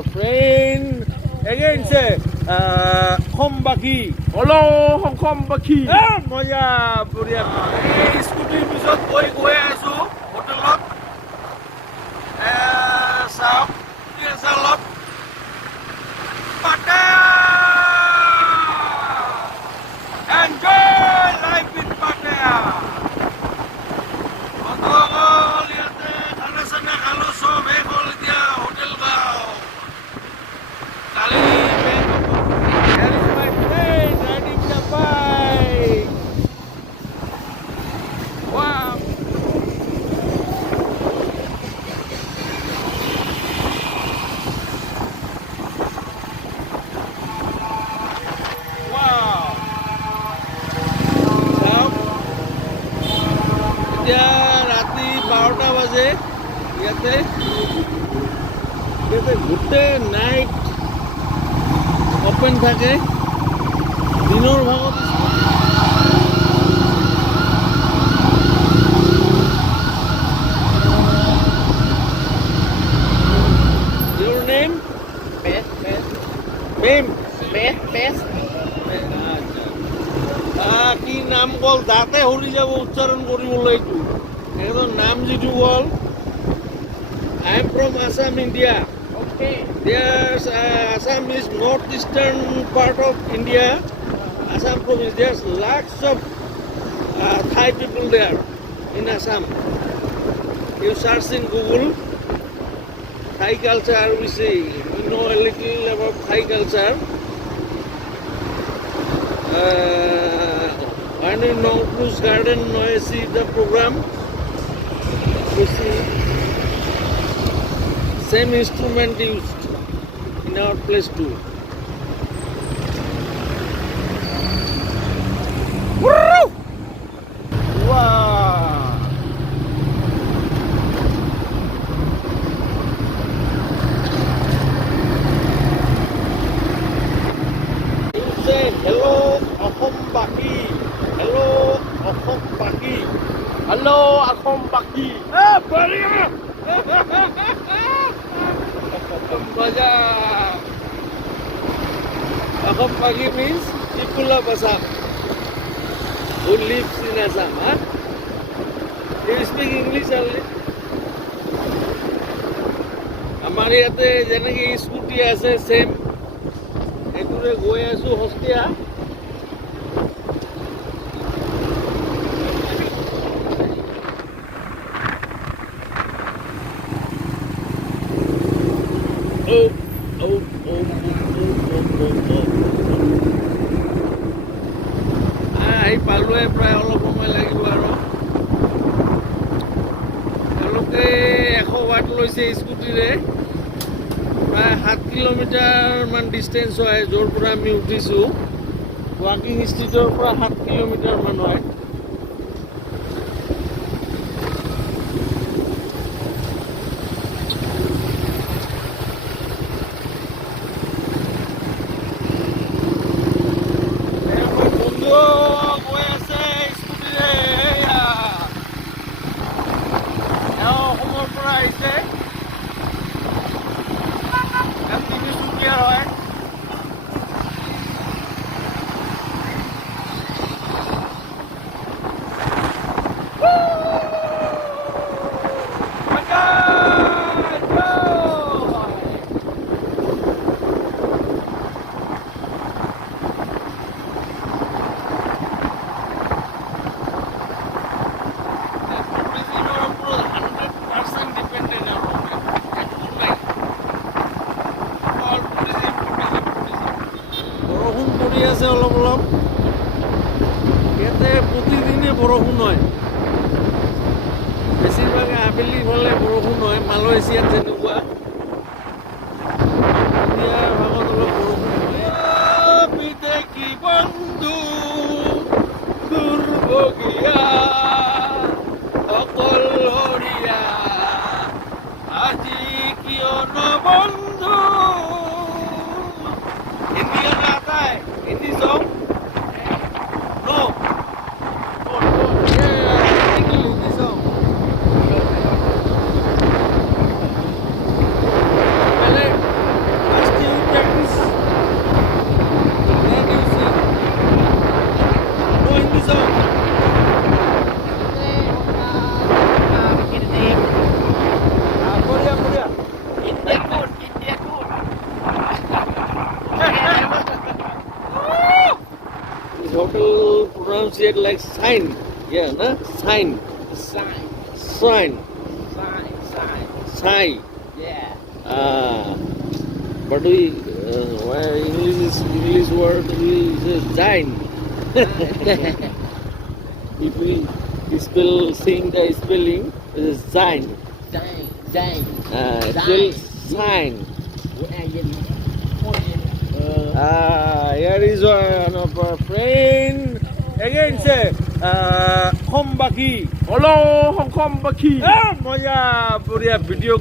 Friend, again say, Hombaki. Hello, Hong Kong Baki. Moja, Buria. Hey, Scooty, bisot koi koi asu, hotelot. South, yes, a lot. Pattaya. Enjoy life in Pattaya. Hotel, liate, khana sana khalo sob hai bol diya hotel ka. Kali, here is my friend riding the bike. Wow. Wow. এতিয়া ৰাতি 12টা বাজে ইয়াতে গোটেই night open থাকে দিনৰ ভাগত Your name? Mem? কি নাম call দাঁতে হৰি যাব উচ্চাৰণ কৰিবলৈ এইটো একদম নাম যিটো call I am from Assam, India. Okay. There's Assam is northeastern part of India. Assam province. There's lots of Thai people there in Assam. You search in Google Thai culture. We see we know a little about Thai culture. When in Nongplu's garden, I see the program. We see same instrument used in our place too. Woo! Wow! You say hello, Ahom Baki. Hello, Ahom Baki. Hello, Akong Baki. Buddy! Baja. Ahom Baki means people of Assam who lives in Assam. Huh? You speak English only? আমাৰ ইয়াতে যেনেকৈ scooty আছে same এইটোৰে গৈ আছোঁ হস্তিয়া আহি পালোৱে প্ৰায় অলপ সময় লাগিব আৰু তেওঁলোকে 100 ৱাট লৈছে স্কুটিৰে প্ৰায় 7 কিলোমিটাৰমান ডিষ্টেঞ্চ হয় য'ৰ পৰা আমি উঠিছোঁ ৱাকিং ষ্ট্ৰীটৰ পৰা 7 কিলোমিটাৰমান হয় গৈ আছে স্কুটিৰে অসমৰ পৰা আহিছে তিনিচুকীয়াৰ হয় আছে অলপ অলপ ইয়াতে প্ৰতিদিনে বৰষুণ হয় বেছিভাগে আবেলি হ'লে বৰষুণ হয় মালয়েছিয়াত যেনেকুৱা ইয়াৰ ভাগত অলপ বৰষুণ হয় বিদেশী বন্ধু দুৰ্ভগীয়া অকলশৰীয়া আজি কিয় নবন্ধু Indian आता है Hindi song no Hindi song pronunciate like sign. Yeah, no? Sign. Sign. Sign. Sign. Sign. Sign. Yeah. But we, English word, we say sign. If we spell, seeing the spelling, it is sign. Sign. Sign. Spell sign. Here is one of our friend. Again say, Hombaki. Hello, Hong Kong Baki. Moja, video